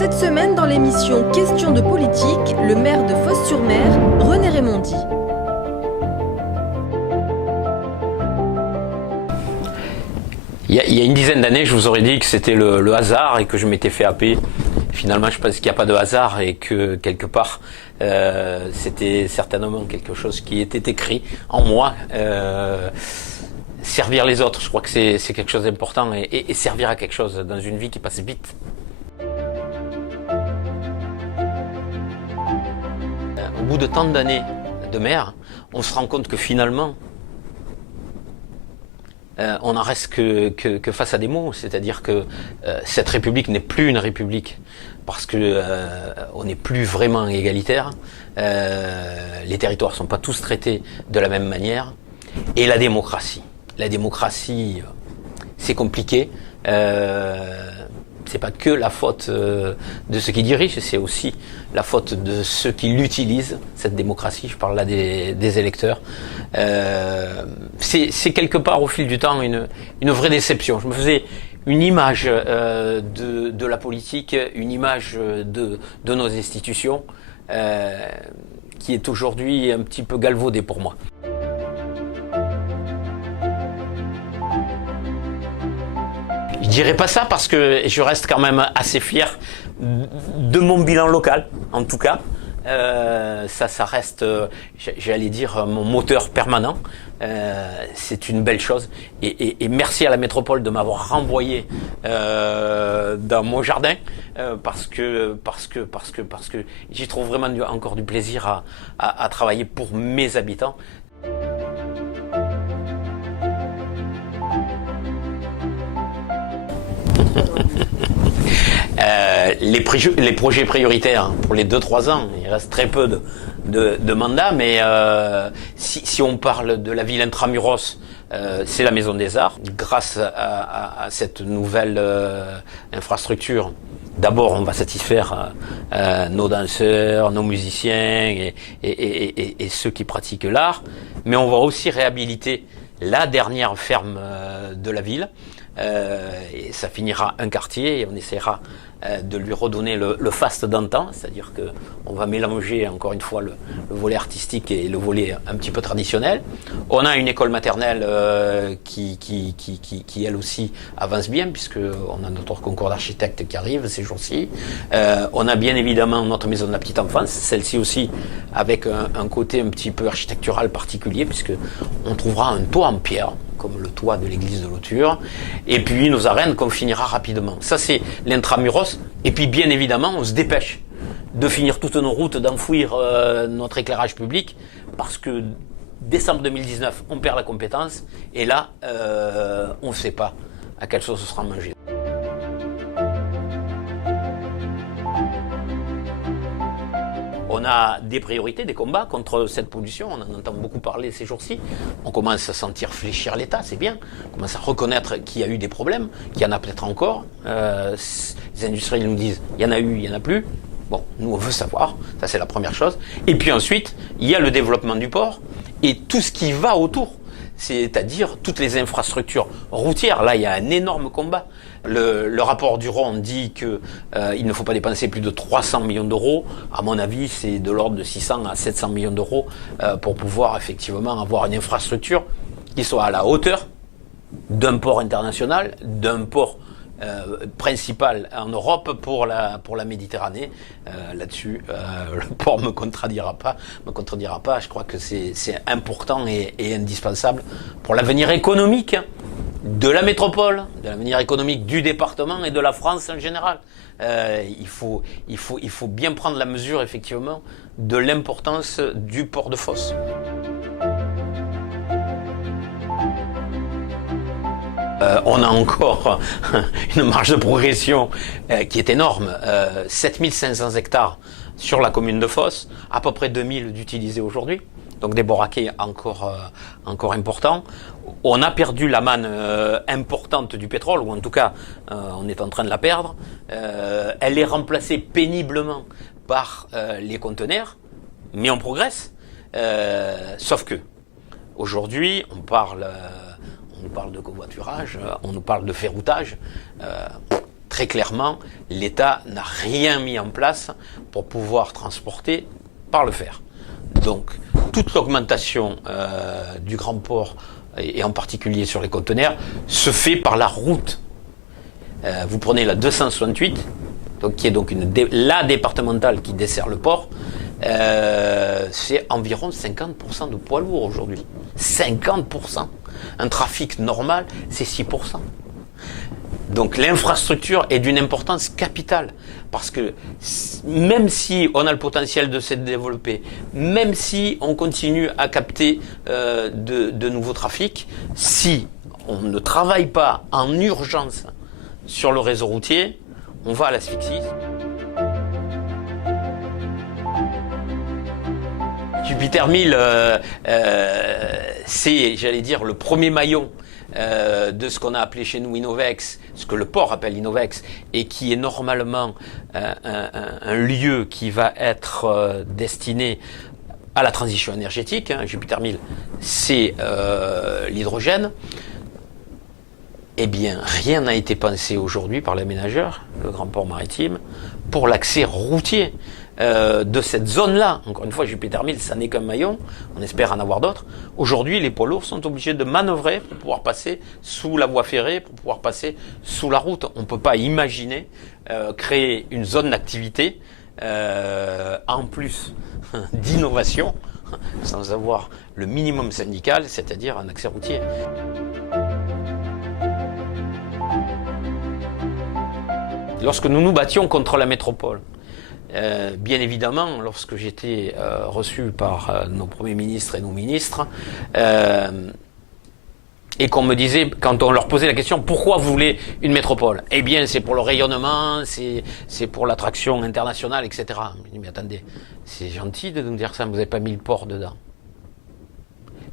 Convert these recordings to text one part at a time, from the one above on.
Cette semaine, dans l'émission Questions de politique, le maire de Fos-sur-Mer, René Raymondy. Il y a une dizaine d'années, je vous aurais dit que c'était le hasard et que je m'étais fait happer. Finalement, je pense qu'il n'y a pas de hasard et que quelque part, c'était certainement quelque chose qui était écrit en moi. Servir les autres, je crois que c'est quelque chose d'important et servir à quelque chose dans une vie qui passe vite. Au bout de tant d'années de maire, on se rend compte que finalement, on n'en reste que face à des mots, c'est-à-dire que cette République n'est plus une République parce que on n'est plus vraiment égalitaire, les territoires ne sont pas tous traités de la même manière, et la démocratie, c'est compliqué. C'est pas que la faute de ceux qui dirigent, c'est aussi la faute de ceux qui l'utilisent, cette démocratie. Je parle là des électeurs. C'est quelque part au fil du temps une vraie déception. Je me faisais une image de la politique, une image de nos institutions qui est aujourd'hui un petit peu galvaudée pour moi. Je dirais pas ça parce que je reste quand même assez fier de mon bilan local, en tout cas. Ça reste, j'allais dire, mon moteur permanent. C'est une belle chose. Et merci à la métropole de m'avoir renvoyé dans mon jardin parce que j'y trouve vraiment encore du plaisir à travailler pour mes habitants. Les projets prioritaires pour les 2-3 ans, il reste très peu de mandats, mais si on parle de la ville intramuros, c'est la Maison des Arts. Grâce à cette nouvelle infrastructure, d'abord on va satisfaire nos danseurs, nos musiciens et ceux qui pratiquent l'art, mais on va aussi réhabiliter la dernière ferme de la ville. Et ça finira un quartier et on essaiera de lui redonner le faste d'antan, c'est-à-dire qu'on va mélanger encore une fois le volet artistique et le volet un petit peu traditionnel. On a une école maternelle qui elle aussi avance bien, puisqu'on a notre concours d'architectes qui arrive ces jours-ci. On a bien évidemment notre maison de la petite enfance, celle-ci aussi avec un côté un petit peu architectural particulier, puisqu'on trouvera un toit en pierre, comme le toit de l'église de Lauture, et puis nos arènes qu'on finira rapidement. Ça, c'est l'intramuros. Et puis, bien évidemment, on se dépêche de finir toutes nos routes, d'enfouir notre éclairage public, parce que décembre 2019, on perd la compétence, et là, on ne sait pas à quelle sauce ce sera mangé. On a des priorités, des combats contre cette pollution, on en entend beaucoup parler ces jours-ci. On commence à sentir fléchir l'État, c'est bien. On commence à reconnaître qu'il y a eu des problèmes, qu'il y en a peut-être encore. Les industriels nous disent, il y en a eu, il n'y en a plus. Bon, nous on veut savoir, ça c'est la première chose. Et puis ensuite, il y a le développement du port et tout ce qui va autour. C'est-à-dire toutes les infrastructures routières. Là, il y a un énorme combat. Le rapport Duron dit qu'il ne faut pas dépenser plus de 300 millions d'euros. À mon avis, c'est de l'ordre de 600 à 700 millions d'euros pour pouvoir effectivement avoir une infrastructure qui soit à la hauteur d'un port international, d'un port principal en Europe pour la Méditerranée. Là-dessus, le port me contredira pas. Je crois que c'est important et indispensable pour l'avenir économique de la métropole, de l'avenir économique du département et de la France en général. Il faut bien prendre la mesure effectivement de l'importance du port de Fos. On a encore une marge de progression qui est énorme, 7500 hectares sur la commune de Fos, à peu près 2000 d'utilisés aujourd'hui, donc des boraquets encore importants. On a perdu la manne importante du pétrole, ou en tout cas on est en train de la perdre. Elle est remplacée péniblement par les conteneurs, mais on progresse, sauf que aujourd'hui on parle de covoiturage, on nous parle de ferroutage. très clairement, l'État n'a rien mis en place pour pouvoir transporter par le fer. Donc, toute l'augmentation du grand port, et en particulier sur les conteneurs, se fait par la route. Vous prenez la 268, donc, qui est donc la départementale qui dessert le port, c'est environ 50% de poids lourds aujourd'hui. 50%. Un trafic normal, c'est 6%. Donc l'infrastructure est d'une importance capitale, parce que même si on a le potentiel de se développer, même si on continue à capter de nouveaux trafics, si on ne travaille pas en urgence sur le réseau routier, on va à l'asphyxie. Jupiter 1000, c'est, j'allais dire, le premier maillon de ce qu'on a appelé chez nous Innovex, ce que le port appelle Innovex, et qui est normalement un lieu qui va être destiné à la transition énergétique. Jupiter 1000, c'est l'hydrogène. Eh bien, rien n'a été pensé aujourd'hui par l'aménageur, le grand port maritime, pour l'accès routier de cette zone-là. Encore une fois, Jupiter 1000, ça n'est qu'un maillon, on espère en avoir d'autres. Aujourd'hui, les poids lourds sont obligés de manœuvrer pour pouvoir passer sous la voie ferrée, pour pouvoir passer sous la route. On ne peut pas imaginer créer une zone d'activité en plus d'innovation sans avoir le minimum syndical, c'est-à-dire un accès routier. Lorsque nous nous battions contre la métropole, bien évidemment, lorsque j'étais reçu par nos premiers ministres et nos ministres, et qu'on me disait, quand on leur posait la question, pourquoi vous voulez une métropole? Eh bien, c'est pour le rayonnement, c'est pour l'attraction internationale, etc. Je dis, mais attendez, c'est gentil de nous dire ça, mais vous n'avez pas mis le port dedans.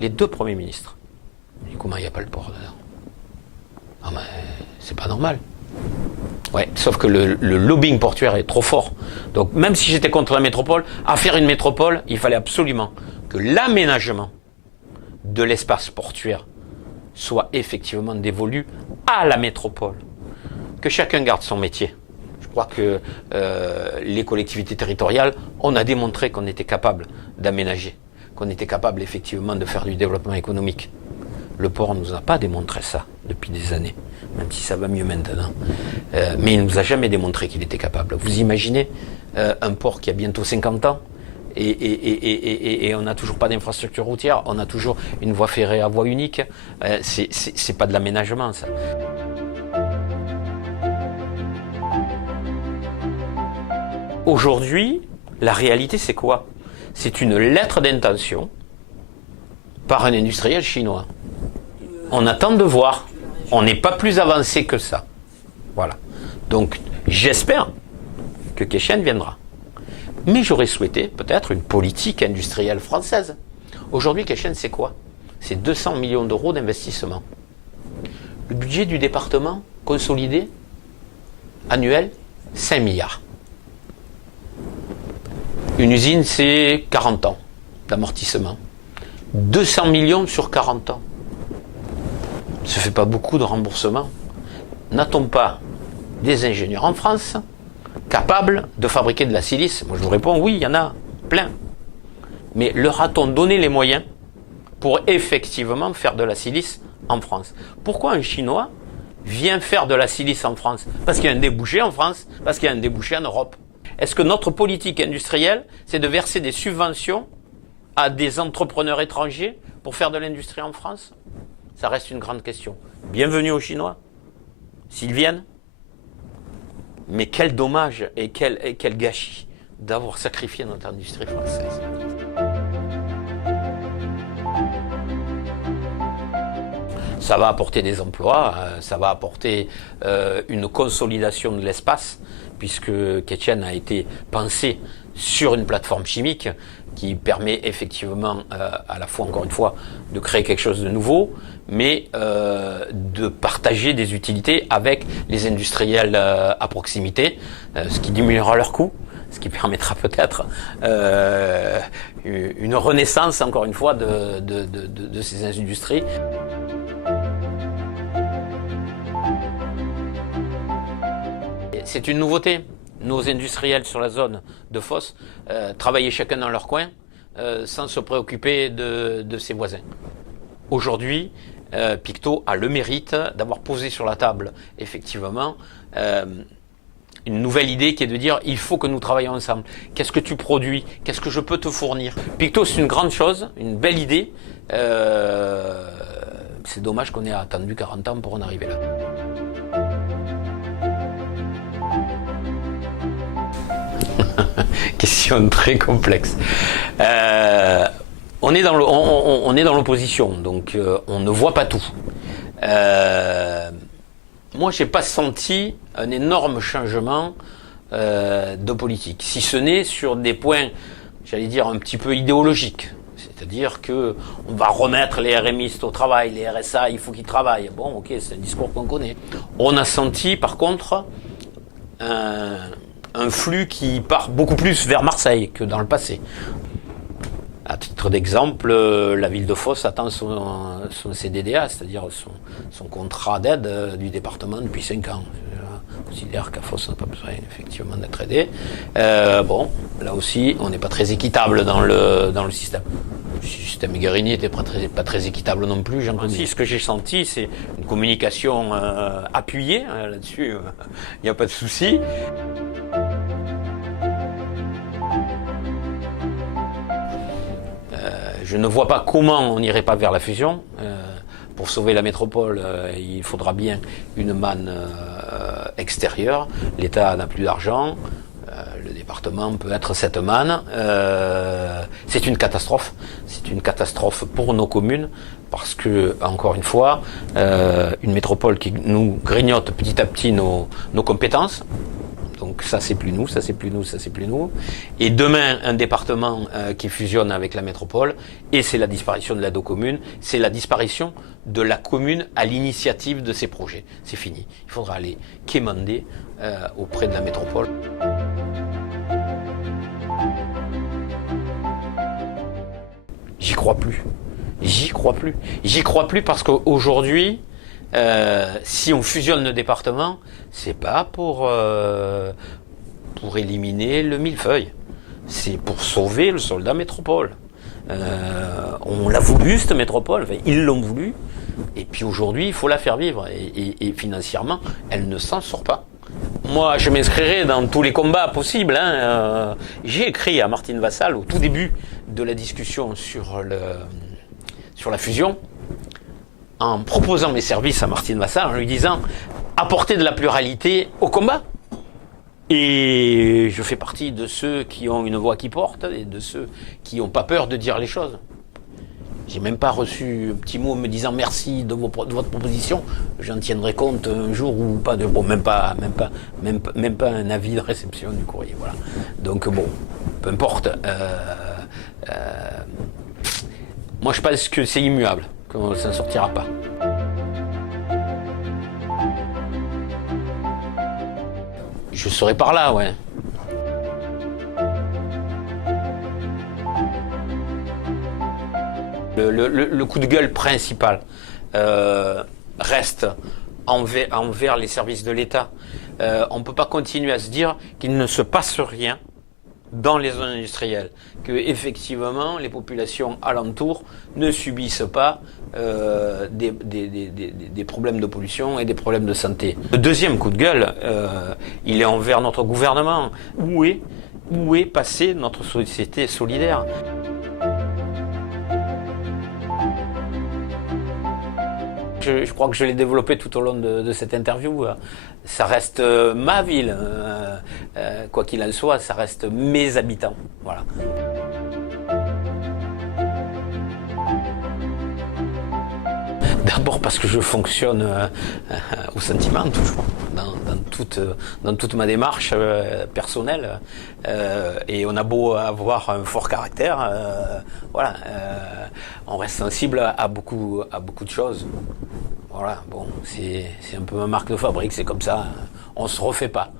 Les deux premiers ministres, je dis, comment il n'y a pas le port dedans? Ah mais c'est pas normal. Ouais, sauf que le lobbying portuaire est trop fort. Donc même si j'étais contre la métropole, à faire une métropole, il fallait absolument que l'aménagement de l'espace portuaire soit effectivement dévolu à la métropole. Que chacun garde son métier. Je crois que les collectivités territoriales, on a démontré qu'on était capable d'aménager, qu'on était capable effectivement de faire du développement économique. Le port ne nous a pas démontré ça depuis des années, même si ça va mieux maintenant. Mais il ne nous a jamais démontré qu'il était capable. Vous imaginez un port qui a bientôt 50 ans et on n'a toujours pas d'infrastructure routière, on a toujours une voie ferrée à voie unique. C'est pas de l'aménagement, ça. Aujourd'hui, la réalité, c'est quoi? C'est une lettre d'intention par un industriel chinois. On attend de voir. On n'est pas plus avancé que ça. Voilà. Donc, j'espère que Keshen viendra. Mais j'aurais souhaité peut-être une politique industrielle française. Aujourd'hui, Keshen, c'est quoi? C'est 200 millions d'euros d'investissement. Le budget du département consolidé, annuel, 5 milliards. Une usine, c'est 40 ans d'amortissement. 200 millions sur 40 ans. Ça ne fait pas beaucoup de remboursement. N'a-t-on pas des ingénieurs en France capables de fabriquer de la silice? Moi je vous réponds oui, il y en a plein. Mais leur a-t-on donné les moyens pour effectivement faire de la silice en France? Pourquoi un Chinois vient faire de la silice en France? Parce qu'il y a un débouché en France, parce qu'il y a un débouché en Europe. Est-ce que notre politique industrielle, c'est de verser des subventions à des entrepreneurs étrangers pour faire de l'industrie en France? Ça reste une grande question. Bienvenue aux Chinois, s'ils viennent. Mais quel dommage et quel gâchis d'avoir sacrifié notre industrie française. Ça va apporter des emplois, ça va apporter une consolidation de l'espace, puisque Keshen a été pensé sur une plateforme chimique qui permet effectivement à la fois, encore une fois, de créer quelque chose de nouveau, mais de partager des utilités avec les industriels à proximité, ce qui diminuera leurs coûts, ce qui permettra peut-être une renaissance, encore une fois, de ces industries. c'est une nouveauté. Nos industriels sur la zone de Fos travaillaient chacun dans leur coin sans se préoccuper de ses voisins. Aujourd'hui, Pictot a le mérite d'avoir posé sur la table, effectivement, une nouvelle idée qui est de dire il faut que nous travaillions ensemble. Qu'est-ce que tu produis? Qu'est-ce que je peux te fournir? Pictot, c'est une grande chose, une belle idée. C'est dommage qu'on ait attendu 40 ans pour en arriver là. Question très complexe. On est dans l'opposition, donc on ne voit pas tout. Moi, j'ai pas senti un énorme changement de politique, si ce n'est sur des points, j'allais dire, un petit peu idéologiques. C'est-à-dire que on va remettre les RMistes au travail, les RSA, il faut qu'ils travaillent. Bon, ok, c'est un discours qu'on connaît. On a senti, par contre, un flux qui part beaucoup plus vers Marseille que dans le passé. À titre d'exemple, la ville de Fos attend son CDDA, c'est-à-dire son contrat d'aide du département depuis 5 ans. Je considère qu'à Fos, on n'a pas besoin effectivement d'être aidé. Bon, là aussi, on n'est pas très équitable dans le système. Le système Guérini n'était pas très équitable non plus. Ce que j'ai senti, c'est une communication appuyée. Là-dessus, il n'y a pas de souci. Je ne vois pas comment on n'irait pas vers la fusion. Pour sauver la métropole, il faudra bien une manne extérieure. L'État n'a plus d'argent. Le département peut être cette manne. C'est une catastrophe. C'est une catastrophe pour nos communes parce que, encore une fois, une métropole qui nous grignote petit à petit nos compétences. Donc ça c'est plus nous, ça c'est plus nous, ça c'est plus nous. Et demain, un département qui fusionne avec la métropole, et c'est la disparition de l'aide aux communes, c'est la disparition de la commune à l'initiative de ces projets. C'est fini. Il faudra aller quémander auprès de la métropole. J'y crois plus. J'y crois plus. J'y crois plus parce qu'aujourd'hui, si on fusionne le département, c'est pas pour éliminer le millefeuille, c'est pour sauver le soldat métropole. On l'a voulu cette métropole, enfin, ils l'ont voulu, et puis aujourd'hui il faut la faire vivre, et financièrement elle ne s'en sort pas. Moi je m'inscrirai dans tous les combats possibles. J'ai écrit à Martine Vassal au tout début de la discussion sur la fusion, en proposant mes services à Martine Vassal, en lui disant apporter de la pluralité au combat. Et je fais partie de ceux qui ont une voix qui porte et de ceux qui n'ont pas peur de dire les choses. J'ai même pas reçu un petit mot me disant merci de votre proposition. J'en tiendrai compte un jour ou pas. Bon, même pas un avis de réception du courrier. Voilà. Donc bon, peu importe. Moi, je pense que c'est immuable, qu'on s'en sortira pas. Je serai par là, ouais. Le coup de gueule principal reste envers les services de l'État. On ne peut pas continuer à se dire qu'il ne se passe rien dans les zones industrielles, que effectivement les populations alentours ne subissent pas des problèmes de pollution et des problèmes de santé. Le deuxième coup de gueule, il est envers notre gouvernement. Où est passée notre société solidaire ? Je crois que je l'ai développé tout au long de cette interview. Ça reste ma ville, quoi qu'il en soit, ça reste mes habitants. Voilà. D'abord parce que je fonctionne au sentiment, toujours, dans toute ma démarche personnelle. Et on a beau avoir un fort caractère, voilà, on reste sensible à beaucoup de choses. Voilà, bon, c'est un peu ma marque de fabrique, c'est comme ça, on se refait pas.